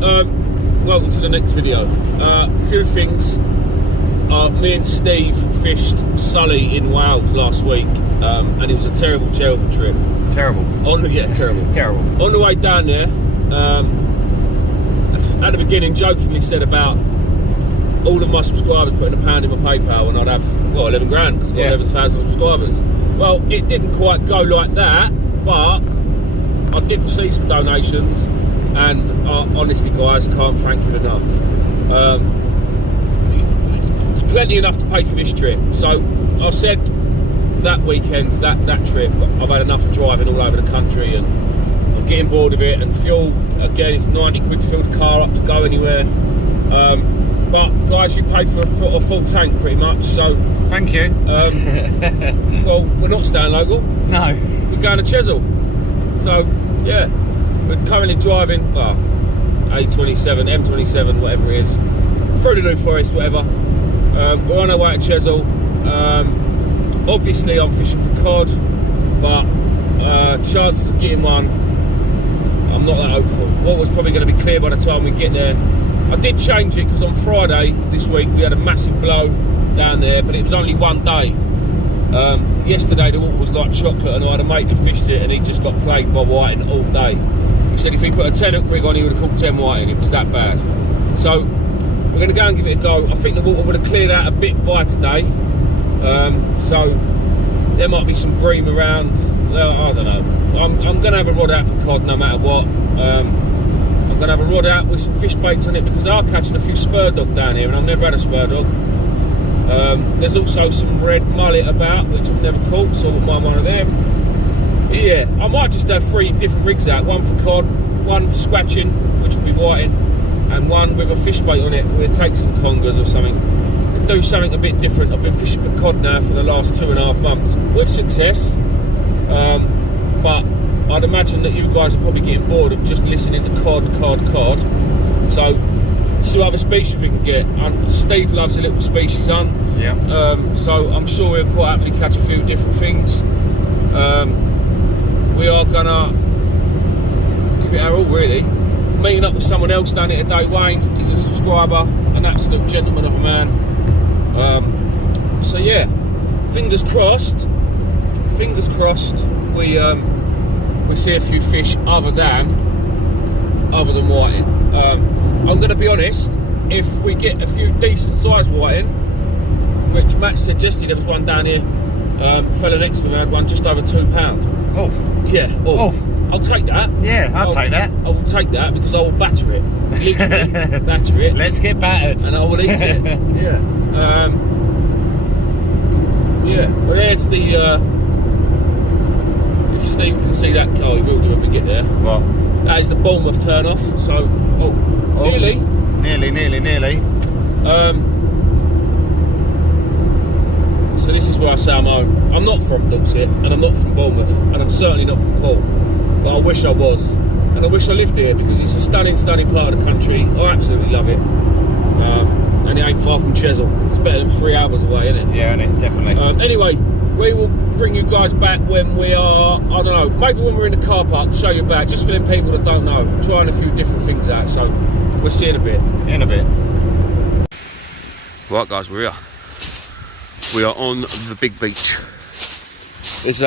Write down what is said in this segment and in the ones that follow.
welcome to the next video. A few things. Me and Steve fished Sully in Wales last week, and it was a terrible trip. Terrible. Terrible. Terrible. On the way down there, at the beginning, jokingly said about all of my subscribers putting £1 in my PayPal, and I'd have, well, 11 grand, because I've got 11,000 subscribers. Well, it didn't quite go like that, but I did receive some donations, and honestly, guys, can't thank you enough. Plenty enough to pay for this trip. So I said that weekend, that trip, I've had enough of driving all over the country, and I'm getting bored of it. And fuel, again, it's 90 quid to fill the car up to go anywhere. But guys, you paid for a full tank pretty much, so thank you. Well, we're not staying local. No, we're going to Chesil. So yeah, we're currently driving A27, M27, whatever it is, through the New Forest, whatever. We're on our way to Chesil. Obviously I'm fishing for cod, but chances of getting one, I'm not that hopeful. Water's probably going to be clear by the time we get there. I did change it because on Friday this week we had a massive blow down there, but it was only one day. Yesterday the water was like chocolate, and I had a mate that fished it and he just got plagued by whiting all day. He said if he put a 10-hook rig on he would have caught 10 whiting. It was that bad. So we're going to go and give it a go. I think the water would have cleared out a bit by today, so there might be some bream around. I don't know. I'm going to have a rod out for cod no matter what. I'm going to have a rod out with some fish baits on it, because they are catching a few spur dog down here, and I've never had a spur dog. There's also some red mullet about, which I've never caught, so I wouldn't mind one of them. Yeah, I might just have 3 different rigs out, one for cod, one for scratching, which will be whiting, and one with a fish bait on it. We'll take some congers or something and do something a bit different. I've been fishing for cod now for the last 2.5 months with success, but I'd imagine that you guys are probably getting bored of just listening to cod. So see what other species we can get. Steve loves a little species on. Yeah. So I'm sure we'll quite happily catch a few different things. We are gonna give it our all, really. Meeting up with someone else down here today. Wayne is a subscriber, an absolute gentleman of a man. So yeah, fingers crossed. We see a few fish other than whiting. I'm going to be honest, if we get a few decent sized whiting, which Matt suggested, there was one down here, fella next to him had one just over £2. Oh. Yeah. Oh. I'll take that. Yeah, I'll take that. I will take that, because I will batter it. Literally, batter it. Let's get battered. And I will eat it. Yeah. Yeah. Well, there's the... if Steve can see that, he will do when we get there. What? That is the Bournemouth turn off. So, nearly. Nearly. So this is where I say I'm home. I'm not from Dorset, and I'm not from Bournemouth, and I'm certainly not from Poole. But I wish I was, and I wish I lived here, because it's a stunning part of the country. I absolutely love it. And it ain't far from Chesil. It's better than 3 hours away, isn't it? Yeah, definitely. Anyway, we will bring you guys back when we are, I don't know, maybe when we're in the car park, show you back, just for them people that don't know, trying a few different things out. So we'll see you in a bit. Right guys, we're here. We are on the big beach. There's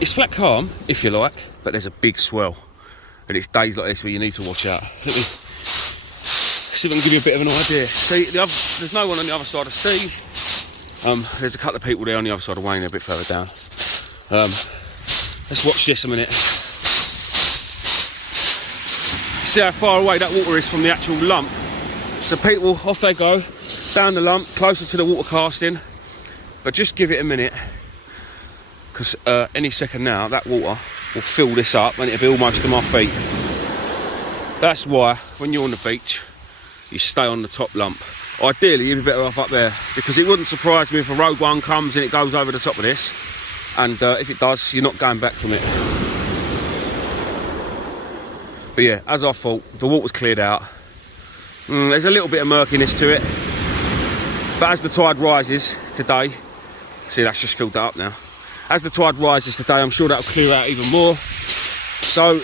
it's flat calm, if you like, but there's a big swell. And it's days like this where you need to watch out. Let me see if I can give you a bit of an idea. See, there's no one on the other side of Steve. There's a couple of people there on the other side of Wayne, a bit further down. Let's watch this a minute. See how far away that water is from the actual lump. So people, off they go, down the lump, closer to the water casting. But just give it a minute, because any second now, that water will fill this up and it'll be almost to my feet. That's why, when you're on the beach, you stay on the top lump. Ideally, you'd be better off up there, because it wouldn't surprise me if a rogue one comes and it goes over the top of this, and if it does, you're not going back from it. But yeah, as I thought, the water's cleared out. There's a little bit of murkiness to it, but as the tide rises today, see, that's just filled that up now. As the tide rises today, I'm sure that'll clear out even more. So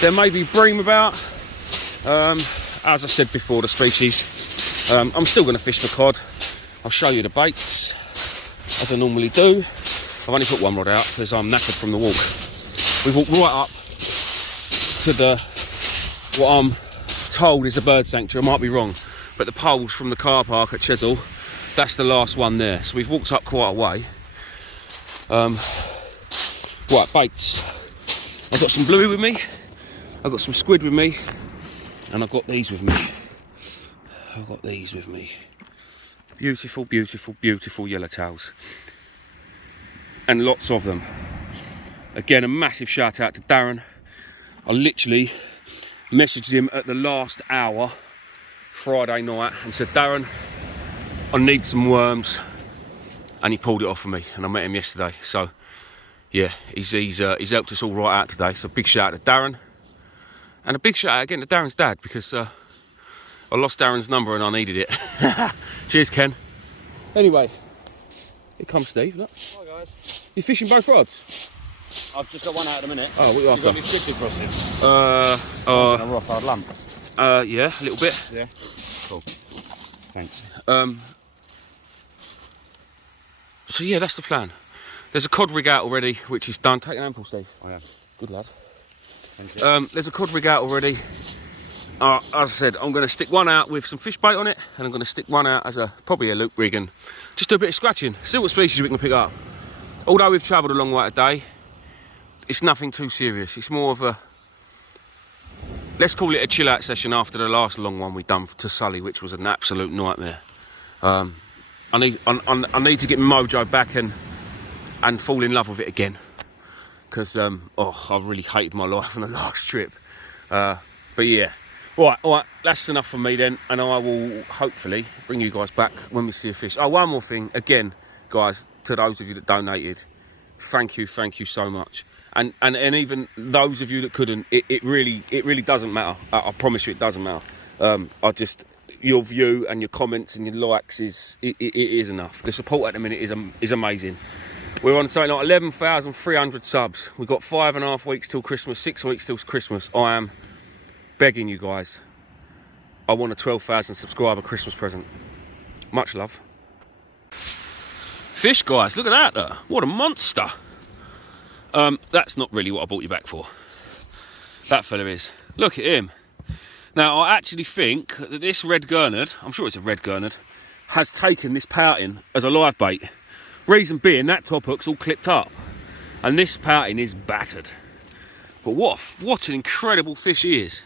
there may be bream about, As I said before, the species, I'm still going to fish for cod. I'll show you the baits, as I normally do. I've only put one rod out because I'm knackered from the walk. We've walked right up to what I'm told is a bird sanctuary. I might be wrong, but the poles from the car park at Chesil, that's the last one there. So we've walked up quite a way. Right, baits. I've got some bluey with me, I've got some squid with me, and I've got these with me. Beautiful, beautiful, beautiful yellowtails. And lots of them. Again, a massive shout out to Darren. I literally messaged him at the last hour, Friday night, and said, Darren, I need some worms. And he pulled it off for me, and I met him yesterday. So, yeah, he's helped us all right out today. So big shout out to Darren. And a big shout out again to Darren's dad, because I lost Darren's number and I needed it. Cheers, Ken. Anyway, here comes Steve. Look. Hi guys. You fishing both rods? I've just got one out at the minute. Oh, what are you after? Got any squid defrosted? A rock hard lump. Yeah, a little bit. Yeah. Cool. Thanks. So yeah, that's the plan. There's a cod rig out already, which is done. Take an handful, Steve. I am. Good lad. Thank you. There's a cod rig out already. As I said, I'm going to stick one out with some fish bait on it, and I'm going to stick one out as probably a loop rig and just do a bit of scratching. See what species we can pick up. Although we've travelled a long way today, it's nothing too serious. It's more of a, let's call it a chill out session after the last long one we done to Sully, which was an absolute nightmare. I need to get my mojo back and fall in love with it again, because I've really hated my life on the last trip. But yeah, all right, that's enough for me then, and I will hopefully bring you guys back when we see a fish. Oh, one more thing, again, guys, to those of you that donated, thank you so much. And even those of you that couldn't, it really doesn't matter. I promise you, it doesn't matter. Your view and your comments and your likes is enough. The support at the minute is amazing. We're on something like 11,300 subs. We've got 5.5 weeks till Christmas, 6 weeks till Christmas. I am begging you guys. I want a 12,000 subscriber Christmas present. Much love. Fish, guys, look at that. What a monster. That's not really what I brought you back for. That fella is. Look at him. Now, I actually think that this red gurnard, I'm sure it's a red gurnard, has taken this pouting as a live bait. Reason being, that top hook's all clipped up. And this pouting is battered. But what an incredible fish he is.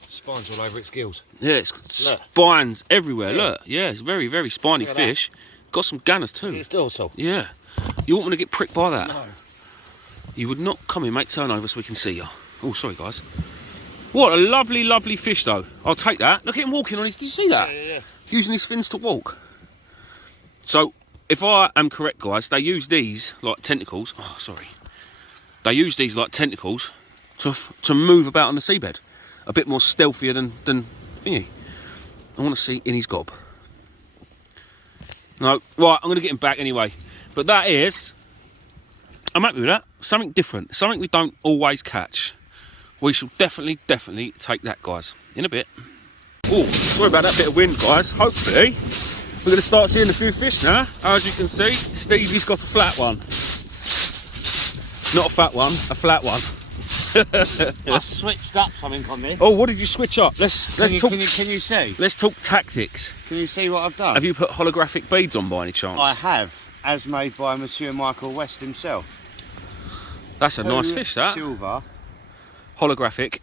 Spines all over its gills. Yeah, it's spines everywhere. Look, yeah, it's very, very spiny fish. Got some gunners too. It's dorsal. Yeah. You wouldn't want to get pricked by that. No. You would not. Come here, mate, turn over so we can see you. Oh, sorry, guys. What a lovely, lovely fish, though. I'll take that. Look at him walking on his... Did you see that? Yeah. Using his fins to walk. So, if I am correct, guys, they use these like tentacles. Oh, sorry. They use these like tentacles to move about on the seabed. A bit more stealthier than thingy. I want to see in his gob. No, right, I'm going to get him back anyway. But that is... I'm happy with that. Something different. Something we don't always catch. We shall definitely take that, guys, in a bit. Oh, sorry about that bit of wind, guys. Hopefully, we're going to start seeing a few fish now. As you can see, Stevie's got a flat one. Not a fat one, a flat one. I switched up something on this. Oh, what did you switch up? Let's talk. Can you see? Let's talk tactics. Can you see what I've done? Have you put holographic beads on by any chance? I have, as made by Monsieur Michael West himself. That's a nice fish, that. Silver. Holographic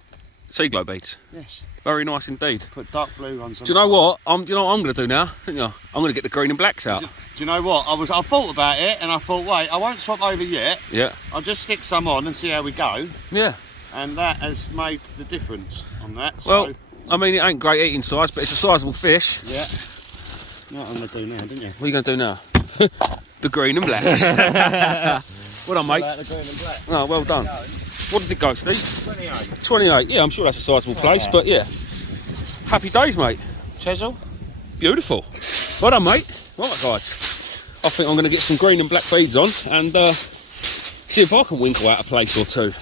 sea glow beads. Yes. Very nice indeed. Put dark blue on some. Do you know what? Do you know what I'm going to do now? I'm going to get the green and blacks out. Do you know what? I thought about it and I thought, wait, I won't swap over yet. Yeah. I'll just stick some on and see how we go. Yeah. And that has made the difference on that. Well, so. I mean, it ain't great eating size, but it's a sizable fish. Yeah. You know what I'm going to do now, didn't you? What are you going to do now? The green and blacks. Well done, mate. The green and black. Oh, well done. What does it go, Steve? 28. 28. Yeah, I'm sure that's a sizable place, but yeah. Happy days, mate. Chesil? Beautiful. Well done, mate. Right, guys. I think I'm going to get some green and black beads on and see if I can winkle out a place or two.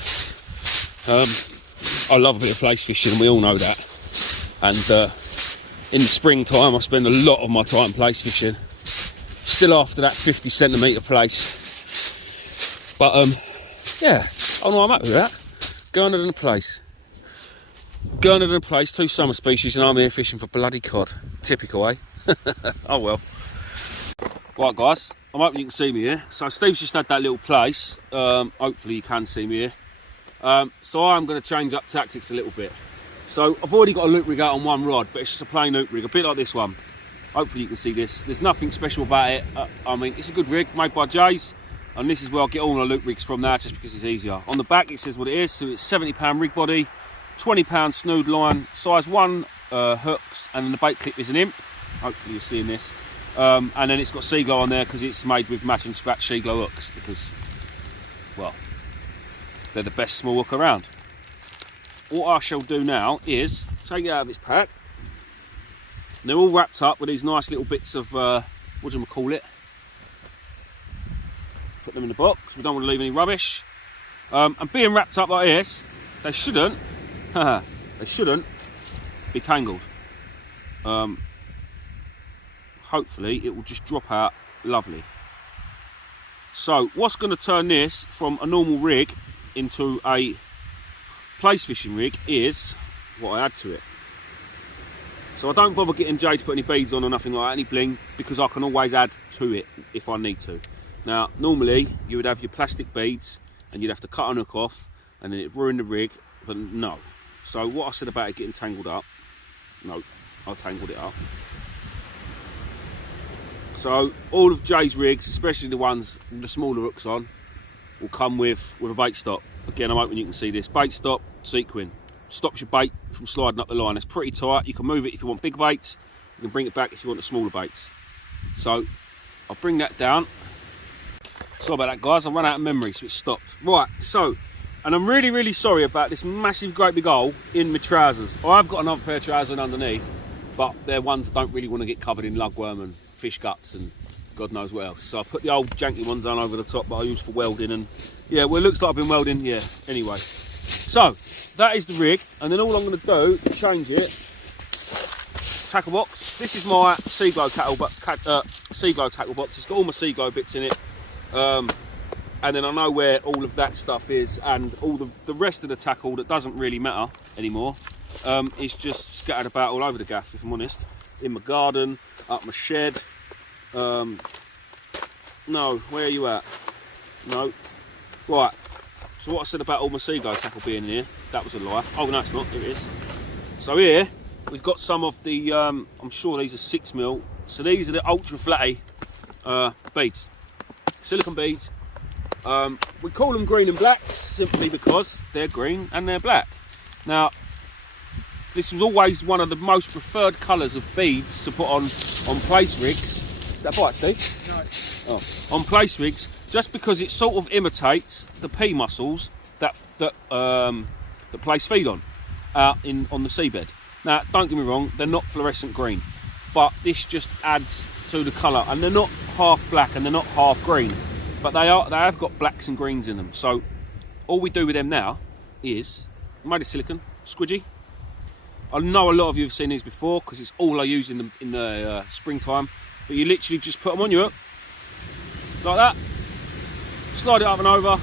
I I love a bit of plaice fishing, and we all know that. And in the springtime, I spend a lot of my time plaice fishing. Still after that 50 centimetre plaice. But yeah, I know I'm happy with that. Garnered and a plaice. Garnered and a plaice, 2 summer species, and I'm here fishing for bloody cod. Typical, eh? Oh well. Right guys, I'm hoping you can see me here. So Steve's just had that little plaice. Hopefully you can see me here. So I'm going to change up tactics a little bit. So I've already got a loop rig out on one rod, but it's just a plain loop rig, a bit like this one. Hopefully you can see this. There's nothing special about it. I mean, it's a good rig made by Jays, and this is where I get all my loop rigs from now, just because it's easier. On the back it says what it is. So it's 70-pound rig body, 20-pound snood line, size 1 hooks, and then the bait clip is an imp. Hopefully you're seeing this. And then it's got sea glow on there because it's made with match and scratch sea glow hooks, because, well, they're the best small hook around. What I shall do now is take it out of its pack. And they're all wrapped up with these nice little bits of, what do you call it? Put them in the box. We don't want to leave any rubbish. And being wrapped up like this, they shouldn't be tangled. Hopefully it will just drop out lovely. So what's going to turn this from a normal rig into a plaice fishing rig is what I add to it. So I don't bother getting Jay to put any beads on or nothing like that, any bling, because I can always add to it if I need to. Now normally you would have your plastic beads and you'd have to cut a hook off and then it'd ruin the rig, but no. So what I said about it getting tangled up, no, I tangled it up. So all of Jay's rigs, especially the ones with the smaller hooks on, will come with a bait stop. Again, I'm hoping you can see this. Bait stop, sequin. Stops your bait from sliding up the line. It's pretty tight. You can move it if you want big baits. You can bring it back if you want the smaller baits. So I'll bring that down. Sorry about that, guys. I ran out of memory, so it stopped. Right, so, and I'm really, really sorry about this massive, great big hole in my trousers. I've got another pair of trousers underneath, but they're ones that don't really want to get covered in lugworm and fish guts and God knows what else. So I put the old janky ones on over the top that I use for welding, and yeah, well, it looks like I've been welding. Yeah, anyway. So that is the rig, and then all I'm going to do to change it, tackle box. This is my sea glow tackle box. It's got all my sea glow bits in it, and then I know where all of that stuff is, and all the rest of the tackle that doesn't really matter anymore is just scattered about all over the gaff, if I'm honest. In my garden, up my shed. No, where are you at? No. Right, so what I said about all my sea glow tackle being in here, that was a lie. Oh no, it's not, here it is. So here, we've got some of the, I'm sure these are 6mm. So these are the ultra flatty beads, silicone beads. We call them green and blacks simply because they're green and they're black. Now, this was always one of the most preferred colours of beads to put on plaice rigs. Is that bite, Steve? No. Oh, on plaice rigs, just because it sort of imitates the pea mussels that plaice feed on on the seabed. Now, don't get me wrong, they're not fluorescent green, but this just adds to the colour, and they're not half black and they're not half green, but they have got blacks and greens in them. So all we do with them now is made of silicone, squidgy. I know a lot of you have seen these before because it's all I use in the springtime. But you literally just put them on your hook, like that, slide it up and over,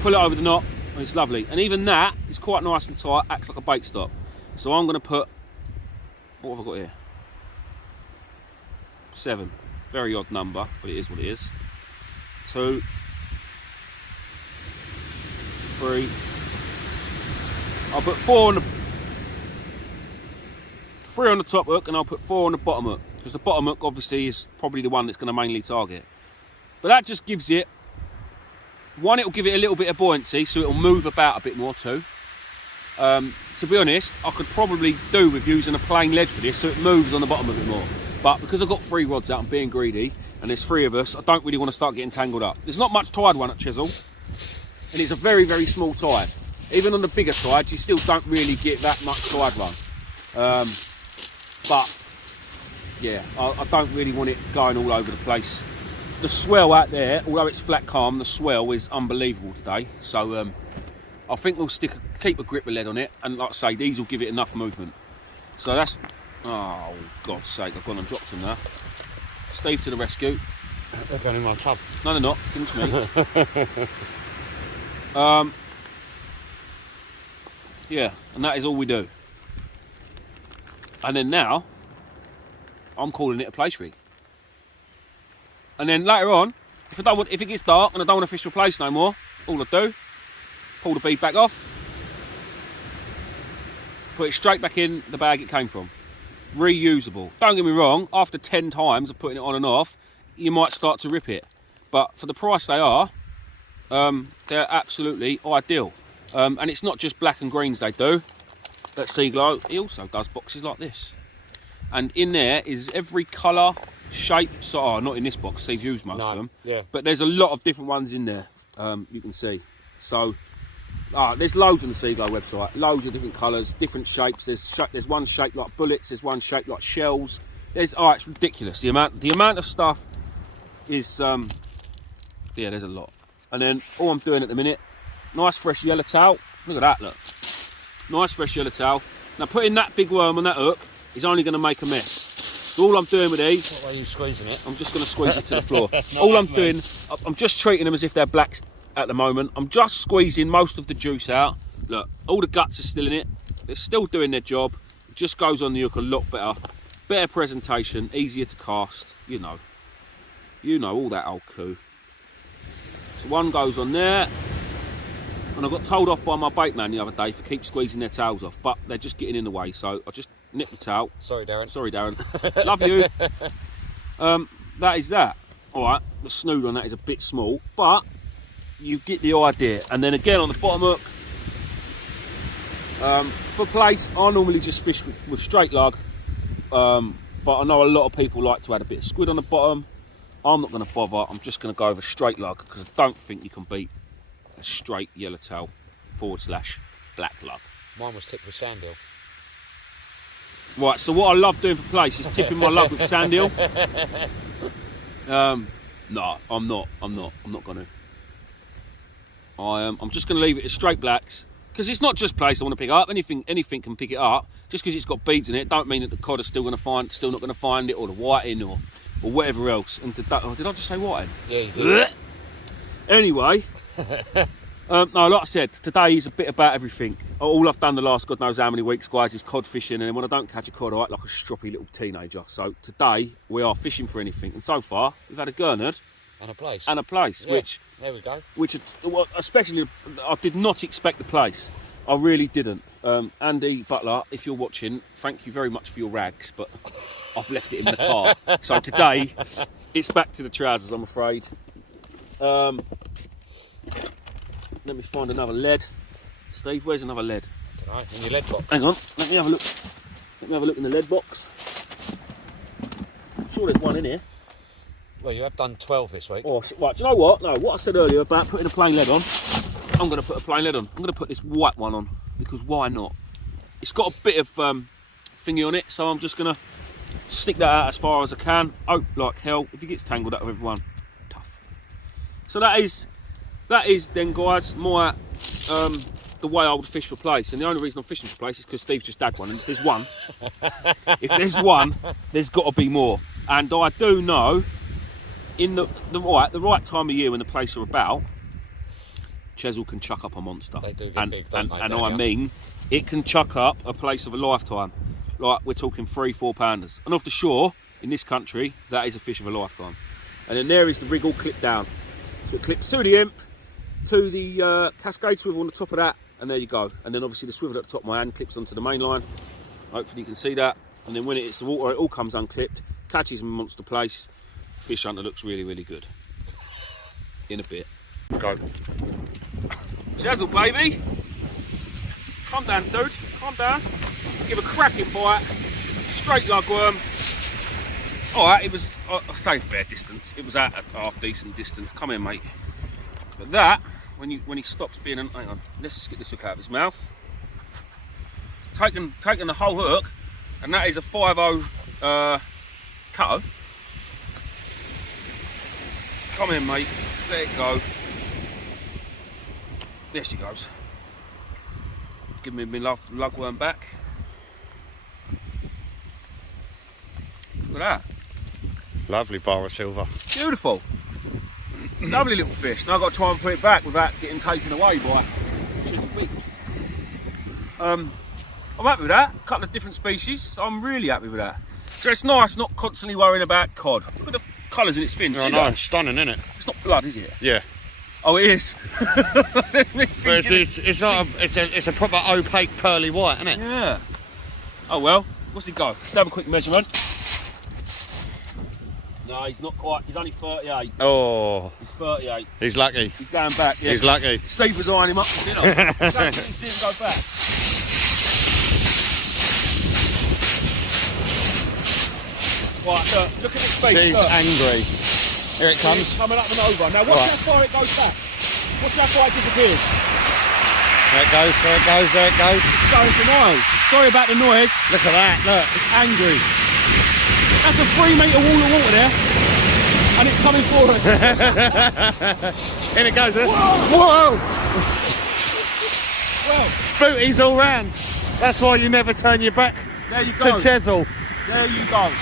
pull it over the knot, and it's lovely. And even that is quite nice and tight, acts like a bait stop. So I'm going to put, what have I got here? 7. Very odd number, but it is what it is. 2, 3. I'll put 4 on the 3 on the top hook, and I'll put 4 on the bottom hook, because the bottom hook obviously is probably the one that's going to mainly target. But that just gives it, one, it'll give it a little bit of buoyancy, so it'll move about a bit more too. To be honest, I could probably do with using a plain lead for this, so it moves on the bottom a bit more. But because I've got 3 rods out, I'm being greedy, and there's 3 of us, I don't really want to start getting tangled up. There's not much tide one at Chesil, and it's a very, very small tide. Even on the bigger tides, you still don't really get that much tide run. But yeah, I don't really want it going all over the place. The swell out there, although it's flat calm, the swell is unbelievable today. So I think we'll stick keep a gripper lead on it, and like I say, these will give it enough movement. So that's, oh God's sake, I've gone and dropped them now. Steve to the rescue. They're going in my tub. No, they're not. Give them to me. Yeah, and that is all we do. And then now, I'm calling it a plaice rig. And then later on, if it gets dark and I don't want to fish for plaice no more, all I do, pull the bead back off, put it straight back in the bag it came from. Reusable. Don't get me wrong, after 10 times of putting it on and off, you might start to rip it. But for the price they are, they're absolutely ideal. And it's not just black and greens they do. That Seaglow, he also does boxes like this. And in there is every colour, shape, so not in this box, Steve used most of them. Yeah. But there's a lot of different ones in there, you can see. So, there's loads on the Seaglow website, loads of different colours, different shapes. There's one shaped like bullets, there's one shaped like shells. It's ridiculous. The amount of stuff is, yeah, there's a lot. And then all I'm doing at the minute, nice fresh yellow towel. Look at that, look. Nice fresh yellow towel. Now putting that big worm on that hook is only going to make a mess. So all I'm doing with these... What way are you squeezing it? I'm just going to squeeze it to the floor. All I'm doing, I'm just treating them as if they're blacks at the moment. I'm just squeezing most of the juice out. Look, all the guts are still in it. They're still doing their job. It just goes on the hook a lot better. Better presentation, easier to cast. You know all that old coo. So one goes on there. And I got told off by my bait man the other day for keep squeezing their tails off, but they're just getting in the way, so I just nip the towel. Sorry, Darren. Sorry, Darren. Love you. That is that. All right, the snood on that is a bit small, but you get the idea. And then again on the bottom hook, for plaice, I normally just fish with straight lug, but I know a lot of people like to add a bit of squid on the bottom. I'm not going to bother. I'm just going to go over straight lug because I don't think you can beat a straight yellowtail / black lug. Mine was tipped with sand eel. Right, so what I love doing for plaice is tipping my lug with sand eel. No, I'm not going to. I'm just going to leave it as straight blacks because it's not just plaice I want to pick up. Anything can pick it up. Just because it's got beads in it, don't mean that the cod is still not going to find it, or the whiting, or whatever else. And did I just say whiting? Yeah, you did. Anyway. No, like I said, today is a bit about everything. All I've done the last God knows how many weeks, guys, is cod fishing, and when I don't catch a cod, I act like a stroppy little teenager. So today we are fishing for anything, and so far we've had a gurnard and a plaice, yeah, which there we go. Especially, I did not expect the plaice. I really didn't. Andy Butler, if you're watching, thank you very much for your rags, but I've left it in the car. So today it's back to the trousers, I'm afraid. Let me find another lead. Steve, where's another lead? I don't know, in your lead box. Hang on, let me have a look. Let me have a look in the lead box. I'm sure there's one in here. Well, you have done 12 this week. Oh, right, do you know what? No, what I said earlier about putting a plain lead on, I'm going to put a plain lead on. I'm going to put this white one on, because why not? It's got a bit of thingy on it, so I'm just going to stick that out as far as I can. Oh, like hell, if it gets tangled up with everyone, tough. So that is then, guys, my the way I would fish for plaice. And the only reason I'm fishing for plaice is because Steve's just had one, and if there's one, there's got to be more. And I do know, in the right time of year when the plaice are about, chesil can chuck up a monster. They do get big, don't they? And I mean, it can chuck up a plaice of a lifetime. Like, we're talking 3-4 pounders. And off the shore, in this country, that is a fish of a lifetime. And then there is the rig all clipped down. So it clips to the imp, to the cascade swivel on the top of that, and there you go. And then obviously the swivel at the top of my hand clips onto the main line. Hopefully you can see that. And then when it hits the water, it all comes unclipped, catches a monster plaice. Fish hunter looks really, really good. In a bit. Go. Chesil, baby. Calm down, dude. Calm down. Give a cracking bite. Straight lug worm. Alright, it was, I say fair distance. It was at a half decent distance. Come here, mate. But that, when he stops being hang on, let's just get this hook out of his mouth. Taking the whole hook, and that is a 5-0 cut-o. Come here, mate. Let it go. There she goes. give me my lugworm back. Look at that. Lovely bar of silver. Beautiful. Lovely little fish. Now I've got to try and put it back without getting taken away by chisel beach. I'm happy with that. A couple of different species. I'm really happy with that. So it's nice not constantly worrying about cod. Look at the colours in its fins. I know, stunning, isn't it? It's not blood, is it? Yeah. Oh, it is. It's a proper opaque pearly white, isn't it? Yeah. Oh well. What's he go? Let's have a quick measurement. No, he's not quite. He's only 38. Oh. He's 38. He's lucky. He's going back. Yeah. He's lucky. Steve was eyeing him up for dinner. Let's see him go back. Right, look at his face. He's angry. Here it comes. It's coming up and over. Now watch how far it goes back. Watch how far it disappears. There it goes, there it goes, there it goes. It's going for miles. Sorry about the noise. Look at that, look. It's angry. That's a 3 metre wall of water there. And it's coming for us. In it goes, there. Whoa! Well, booties all round. That's why you never turn your back there you go. to chesil. There you go.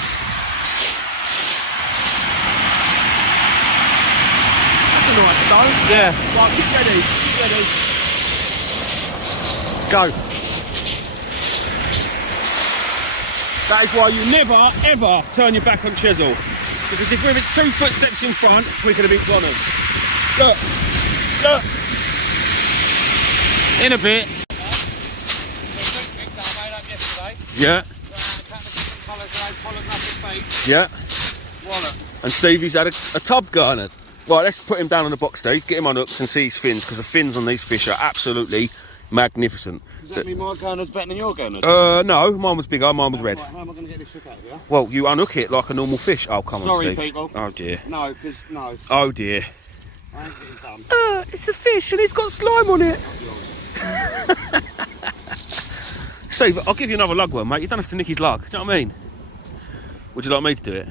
That's a nice stone. Yeah. Right, get ready. Get ready. Go. That is why you never, ever turn your back on chesil. Because if it's 2 footsteps in front, we could have been goners. Look. Look. In a bit. Yeah. Yeah. And Stevie's had a tub garnered. Right, let's put him down on the box, Steve. Get him on hooks and see his fins, because the fins on these fish are absolutely magnificent. Does that mean my garner's better than your garner? No, mine was bigger, mine was red. Right, how am I going to get this hook out of here? Well, you unhook it like a normal fish. Oh, come on, Sorry, Steve. people. Oh, dear. No, because, no. Oh, dear. I ain't getting done. It's a fish and it's got slime on it. Steve, I'll give you another lugworm, mate. You don't have to nick his lug. Do you know what I mean? Would you like me to do it?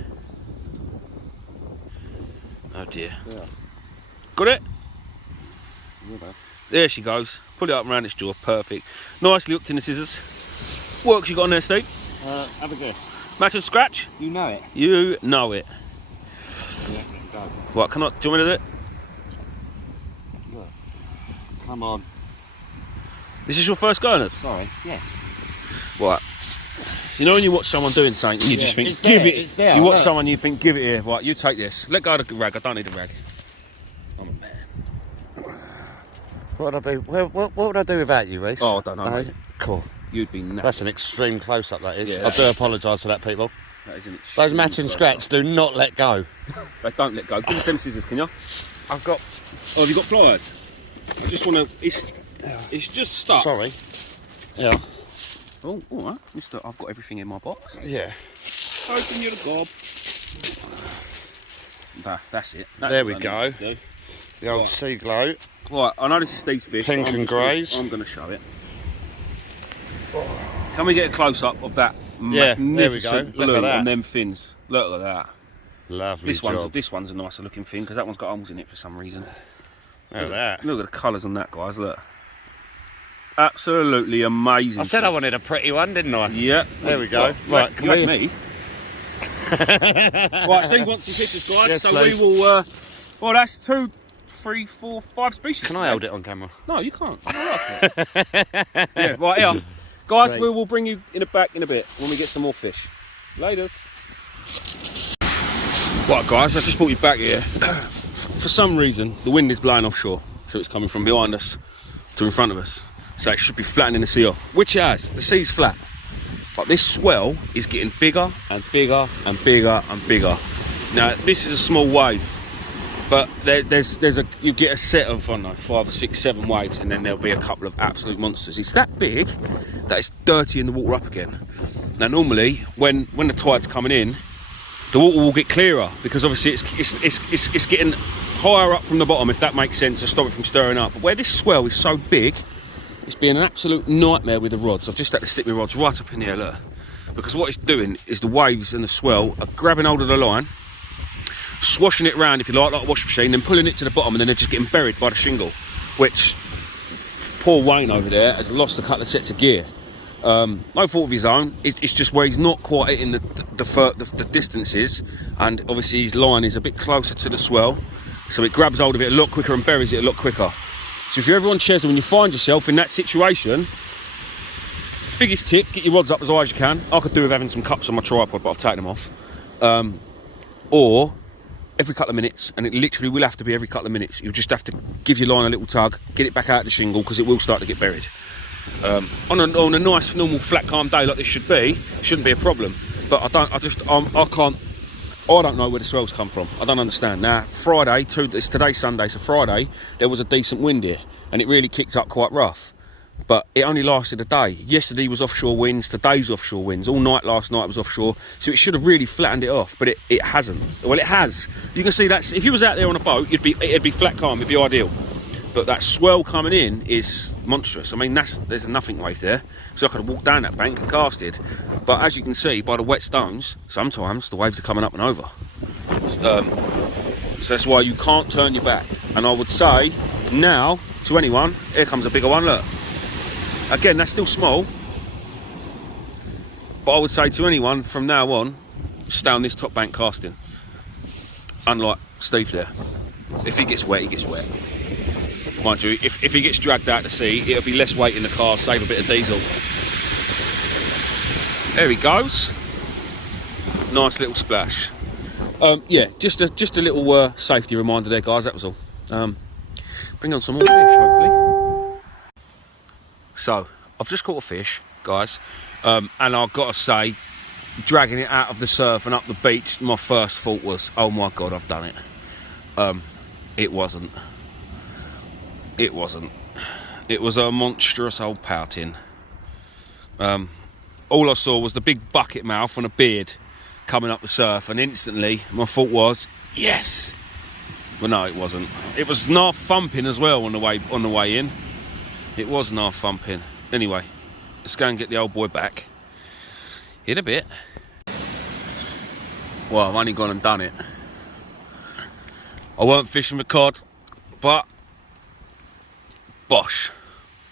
Oh, dear. Yeah. Got it? Yeah. There she goes. Pull it up around its jaw. Perfect. Nicely hooked in the scissors. Works you got on there, Steve? Have a guess. Match and scratch? You know it. You know it. Yeah, let him go. What, do you want me to do it? Look. Come on. This is your first go on it? Sorry. Yes. What? You know when you watch someone doing something and you just think, it's give there, it. it's there, you watch look. someone, you think, give it here. Right, you take this. Let go of the rag. I don't need a rag. I'm a man. What would I do? What would I do without you, Reece? Oh, I don't know. No? Mate. Cool. You'd be nuts. That's an extreme close-up, that is. Yeah. I do apologise for that, people. That is an Those match and scratch do not let go. They don't let go. Give us them scissors, can you? I've got... Oh, have you got pliers? I just want to... It's just stuck. Sorry. Yeah. Oh, all right. Mister, I've got everything in my box. Yeah. Open your gob. That's it. That's There what we I need to go. do. The old Right. sea glow. Right, I know this is Steve's fish. Pink and greys. I'm going to show it. Can we get a close-up of that Yeah, there we magnificent go. Look blue at that. and them fins? Look at that. Lovely This job. one's a nicer looking fin because that one's got holes in it for some reason. Look at that. Look at the colours on that, guys. Look. Absolutely amazing. I said I wanted a pretty one, didn't I? Yeah. There we go. Right, you had me. Right, Steve wants some pictures, guys. Yes, so please. we will. Well, that's 2, 3, 4, 5 species. Can I hold it on camera? No, you can't. I don't like it. Yeah, right here. Guys, Great. we will bring you back in a bit when we get some more fish. Laters. Right, guys, I've just brought you back here. For some reason, the wind is blowing offshore, so it's coming from behind us to in front of us. So it should be flattening the sea off, which it has. The sea's flat. But this swell is getting bigger and bigger and bigger and bigger. Now, this is a small wave, but you get a set of, I don't know, 5 or 6, 7 waves, and then there'll be a couple of absolute monsters. It's that big that it's dirtying the water up again. Now, normally, when the tide's coming in, the water will get clearer because obviously it's getting higher up from the bottom, if that makes sense, to stop it from stirring up. But where this swell is so big, it's been an absolute nightmare with the rods. I've just had to stick my rods right up in here, look. Because what it's doing is the waves and the swell are grabbing hold of the line, swashing it round, if you like a washing machine, then pulling it to the bottom, and then they're just getting buried by the shingle, which poor Wayne over there has lost a couple of sets of gear. No fault of his own. It's just where he's not quite hitting the distances, and obviously his line is a bit closer to the swell, so it grabs hold of it a lot quicker and buries it a lot quicker. So if you're ever on chesil and you find yourself in that situation, biggest tip, get your rods up as high as you can. I could do with having some cups on my tripod, but I've taken them off. Or every couple of minutes, and it literally will have to be every couple of minutes, you just have to give your line a little tug, get it back out of the shingle, because it will start to get buried. On a nice, normal, flat, calm day like this should be, it shouldn't be a problem. But I don't know where the swells come from. I don't understand. Now, Friday, it's today's Sunday, so Friday, there was a decent wind here, and it really kicked up quite rough. But it only lasted a day. Yesterday was offshore winds, today's offshore winds. All night last night was offshore, so it should have really flattened it off, but it hasn't. Well, it has. You can see that if you was out there on a boat, it'd be flat calm, it'd be ideal. But that swell coming in is monstrous. I mean, there's a nothing wave there, so I could have walked down that bank and casted. But as you can see by the wet stones, sometimes the waves are coming up and over. So that's why you can't turn your back. And I would say now to anyone, here comes a bigger one, look. Again, that's still small, but I would say to anyone from now on, stay on this top bank casting. Unlike Steve there. If he gets wet, he gets wet. Mind you, if he gets dragged out to sea, it'll be less weight in the car, save a bit of diesel. There he goes. Nice little splash. Yeah, just a little safety reminder there, guys, that was all. Bring on some more fish, hopefully. So, I've just caught a fish, guys, and I've got to say, dragging it out of the surf and up the beach, my first thought was, oh my God, I've done it. It wasn't. It wasn't. It was a monstrous old pouting. All I saw was the big bucket mouth and a beard coming up the surf, and instantly my thought was, yes! Well, no, it wasn't. It was narf thumping as well on the way in. It was narf thumping. Anyway, let's go and get the old boy back. In a bit. Well, I've only gone and done it. I weren't fishing for cod, but bosh,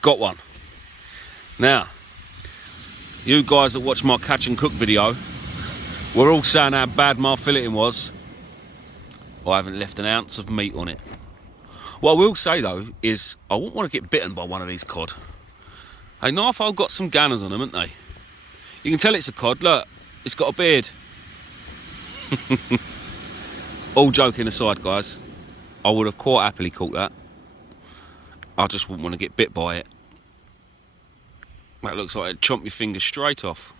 got one. Now, you guys that watch my catch and cook video, we're all saying how bad my filleting was. I haven't left an ounce of meat on it. What I will say though is I wouldn't want to get bitten by one of these cod. Hey, Narfo got some gunners on them, haven't they? You can tell it's a cod. Look, it's got a beard. All joking aside, guys, I would have quite happily caught that. I just wouldn't want to get bit by it. That looks like it'd chomp your fingers straight off.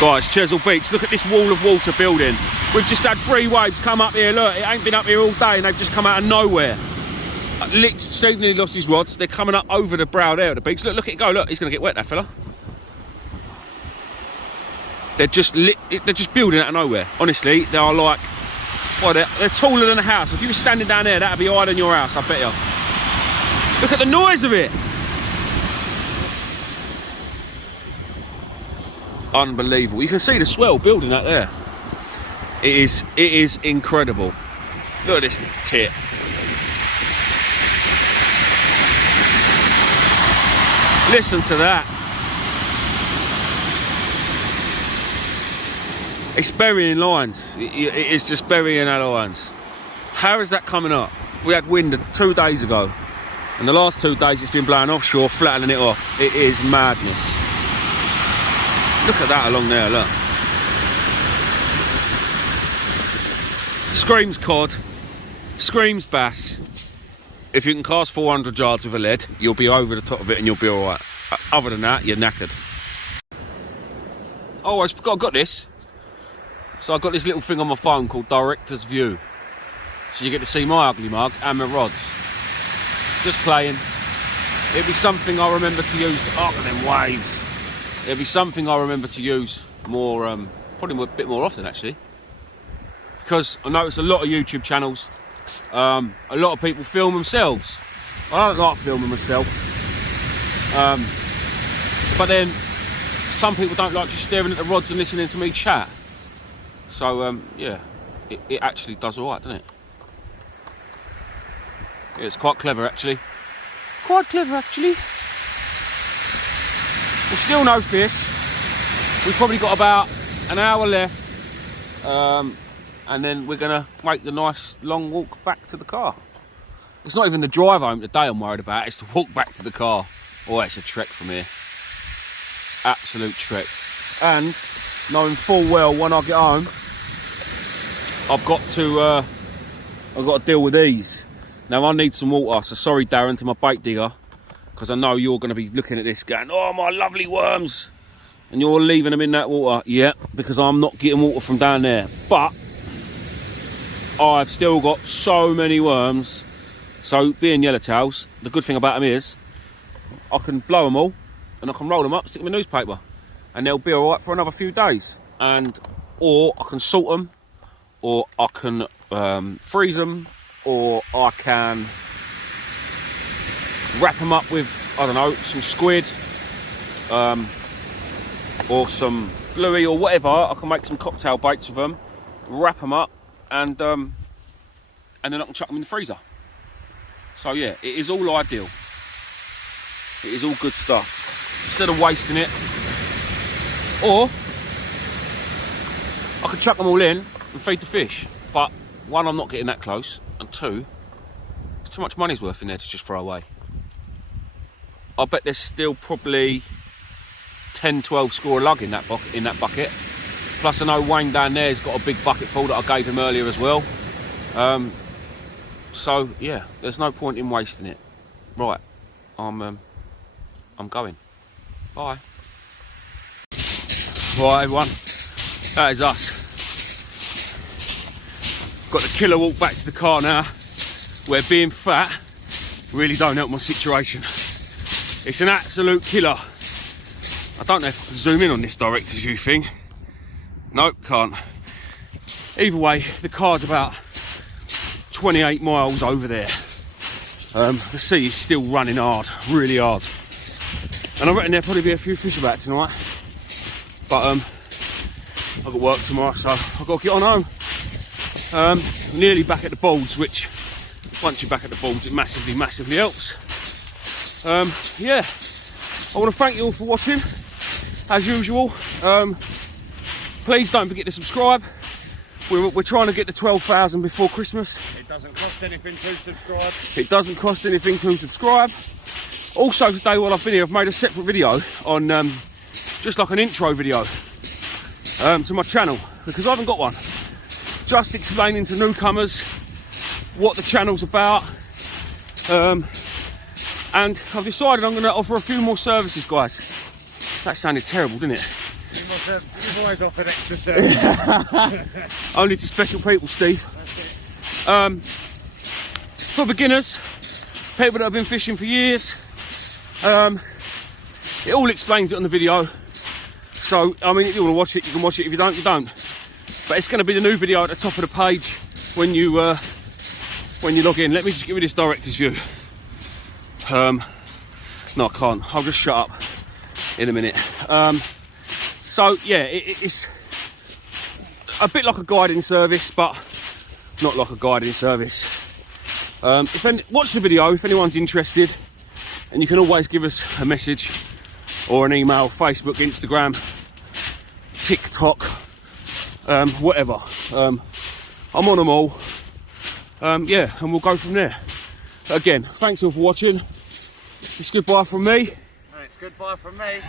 Guys, Chesil Beach, look at this wall of water building. We've just had 3 waves come up here. Look, it ain't been up here all day and they've just come out of nowhere. Steve nearly lost his rods. They're coming up over the brow there at the beach. Look at it go. Look, he's going to get wet, that fella. They're just building out of nowhere. Honestly, they are like, well, they're taller than a house. If you were standing down there, that'd be higher than your house, I bet you. Look at the noise of it. Unbelievable. You can see the swell building out there. It is incredible. Look at this tit. Listen to that. It's burying lines. It is just burying our lines. How is that coming up? We had wind 2 days ago, and the last 2 days it's been blowing offshore, flattening it off. It is madness. Look at that along there, look. Screams cod, screams bass. If you can cast 400 yards with a lead, you'll be over the top of it and you'll be all right. Other than that, you're knackered. Oh, I forgot, I've got this. So I've got this little thing on my phone called Director's View. So you get to see my ugly mug and my rods. Just playing. It'll be something I remember to use. Oh, and them waves. It'll be something I remember to use more, probably a bit more often actually. Because I notice a lot of YouTube channels, a lot of people film themselves. I don't like filming myself. But then some people don't like just staring at the rods and listening to me chat. So yeah, it actually does all right, doesn't it? Yeah, it's quite clever actually. Quite clever actually. Well, still no fish. We've probably got about an hour left, and then we're gonna make the nice long walk back to the car. It's not even the drive home today I'm worried about, it's the walk back to the car. Oh, it's a trek from here. Absolute trek. And knowing full well when I get home, I've got to deal with these. Now I need some water, so sorry Darren to my bait digger, because I know you're going to be looking at this going, oh my lovely worms, and you're leaving them in that water. Yeah, because I'm not getting water from down there. But I've still got so many worms. So being yellowtails, the good thing about them is I can blow them all and I can roll them up, stick them in newspaper, and they'll be all right for another few days. Or I can salt them, or I can freeze them, or I can wrap them up with, I don't know, some squid, or some bluey or whatever. I can make some cocktail baits with them, wrap them up, and then I can chuck them in the freezer. So yeah, it is all ideal. It is all good stuff. Instead of wasting it, or I could chuck them all in and feed the fish. But one, I'm not getting that close, and two, it's too much money's worth in there to just throw away. I bet there's still probably 10-12 score a lug in that bucket. Plus I know Wayne down there's got a big bucket full that I gave him earlier as well. So yeah, there's no point in wasting it. Right, I'm going. Bye. Right everyone, that is us. Got the killer walk back to the car now, where being fat really don't help my situation. It's an absolute killer. I don't know if I can zoom in on this director's view thing. Nope, can't. Either way, the car's about 28 miles over there. The sea is still running hard, really hard. And I reckon there'll probably be a few fish about tonight. But I've got work tomorrow, so I've got to get on home. Nearly back at the bulbs, which once you're back at the bulbs, it massively helps. Yeah, I want to thank you all for watching, as usual. Please don't forget to subscribe. We're trying to get to 12,000 before Christmas. It doesn't cost anything to subscribe. It doesn't cost anything to subscribe. Also today while I've been here, I've made a separate video on just like an intro video to my channel, because I haven't got one. Just explaining to newcomers what the channel's about. And I've decided I'm going to offer a few more services, guys. That sounded terrible, didn't it? You've always offered extra service. Only to special people, Steve. For beginners, people that have been fishing for years, it all explains it on the video. So, I mean, if you want to watch it, you can watch it. If you don't, you don't. But it's going to be the new video at the top of the page when you log in. Let me just give you this director's view. No, I can't. I'll just shut up in a minute. So yeah, it's a bit like a guiding service, but not like a guiding service. Watch the video if anyone's interested, and you can always give us a message or an email, Facebook, Instagram, TikTok, whatever. I'm on them all. Yeah, and we'll go from there. Again, thanks all for watching. It's goodbye from me. It's goodbye from me.